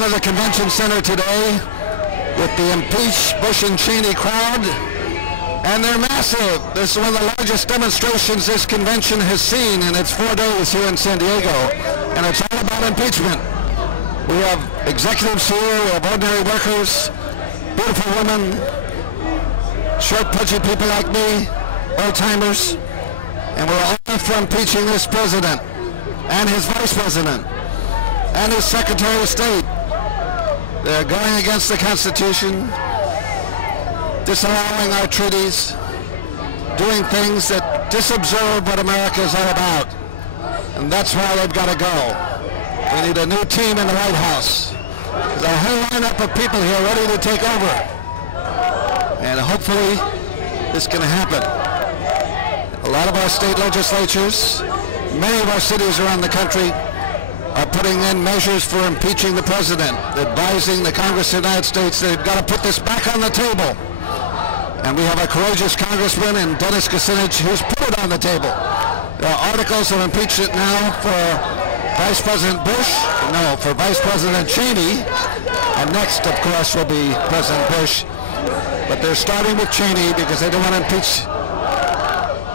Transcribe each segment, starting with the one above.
front of the convention center today with the impeach Bush and Cheney crowd, and they're massive. This is one of the largest demonstrations this convention has seen in its 4 days here in San Diego, and it's all about impeachment. We have executives here, we have ordinary workers, beautiful women, short, pudgy people like me, old-timers, and we're all for impeaching this president and his vice president and his Secretary of State. They're going against the Constitution, disallowing our treaties, doing things that disobserve what America is all about. And that's why they've got to go. We need a new team in the White House. There's a whole lineup of people here ready to take over. And hopefully this can happen. A lot of our state legislatures, many of our cities around the country are putting in measures for impeaching the president, advising the Congress of the United States they've got to put this back on the table. And we have a courageous congressman in Dennis Kucinich who's put it on the table. There are articles of impeachment now for Vice President Bush, no, for Vice President Cheney, and next, of course, will be President Bush. But they're starting with Cheney because they don't want to impeach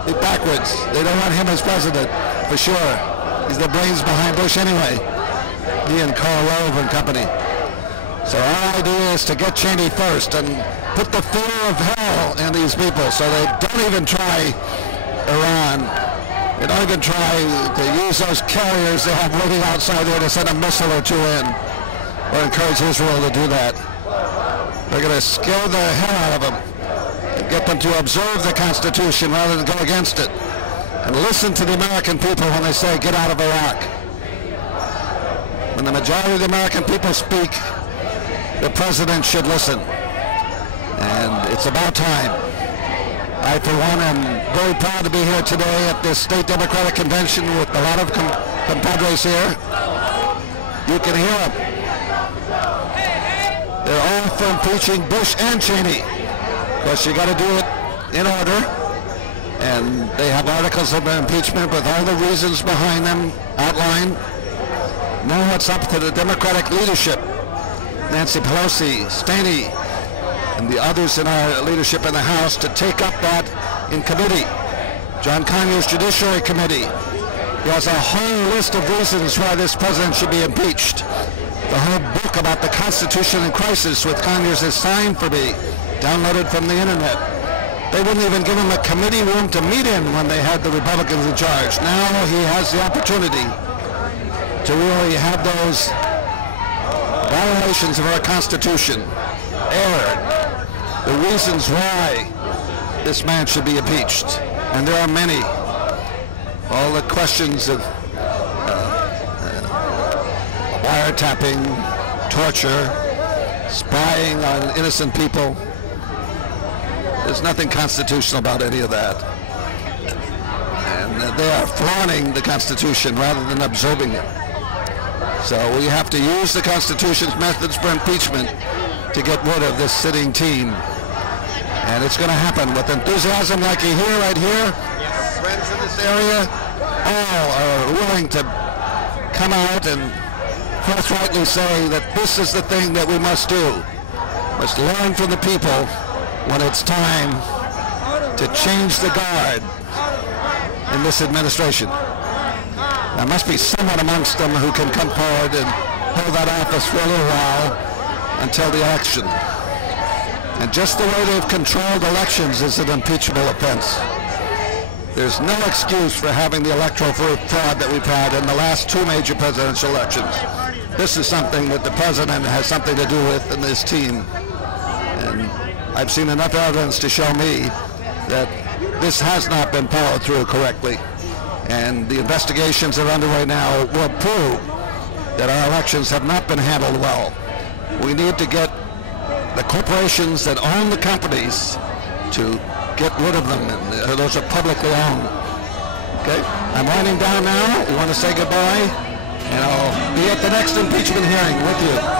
it backwards. They don't want him as president, for sure. He's the brains behind Bush anyway. He and Karl Rove and company. So our idea is to get Cheney first and put the fear of hell in these people so they don't even try Iran. They don't even try to use those carriers they have waiting outside there to send a missile or two in, or encourage Israel to do that. They're going to scare the hell out of them and get them to observe the Constitution rather than go against it. And listen to the American people when they say, get out of Iraq. When the majority of the American people speak, the president should listen. And it's about time. I, for one, am very proud to be here today at this state Democratic convention with a lot of compadres here. You can hear them. They're all for impeaching Bush and Cheney. Of course, you got to do it in order. And they have articles of impeachment with all the reasons behind them outlined. Now it's up to the Democratic leadership, Nancy Palosie, Staney, and the others in our leadership in the House to take up that in committee. John Conyers' Judiciary Committee. He has a whole list of reasons why this president should be impeached. The whole book about the Constitution in crisis with Conyers is signed for me, downloaded from the internet. They wouldn't even give him a committee room to meet in when they had the Republicans in charge. Now he has the opportunity to really have those violations of our Constitution aired. The reasons why this man should be impeached. And there are many. All the questions of wiretapping, torture, spying on innocent people. There's nothing constitutional about any of that. And they are flaunting the Constitution rather than observing it. So we have to use the Constitution's methods for impeachment to get rid of this sitting team. And it's going to happen with enthusiasm like you hear right here. Friends in this area all are willing to come out and forthrightly say that this is the thing that we must do. We must learn from the people when it's time to change the guard in this administration. There must be someone amongst them who can come forward and hold that office for a little while until the election. And just the way they've controlled elections is an impeachable offense. There's no excuse for having the electoral fraud that we've had in the last 2 major presidential elections. This is something that the president has something to do with in this team. And I've seen enough evidence to show me that this has not been followed through correctly. And the investigations that are underway now will prove that our elections have not been handled well. We need to get the corporations that own the companies to get rid of them. And those are publicly owned. Okay, I'm winding down now. You want to say goodbye? And I'll be at the next impeachment hearing with you.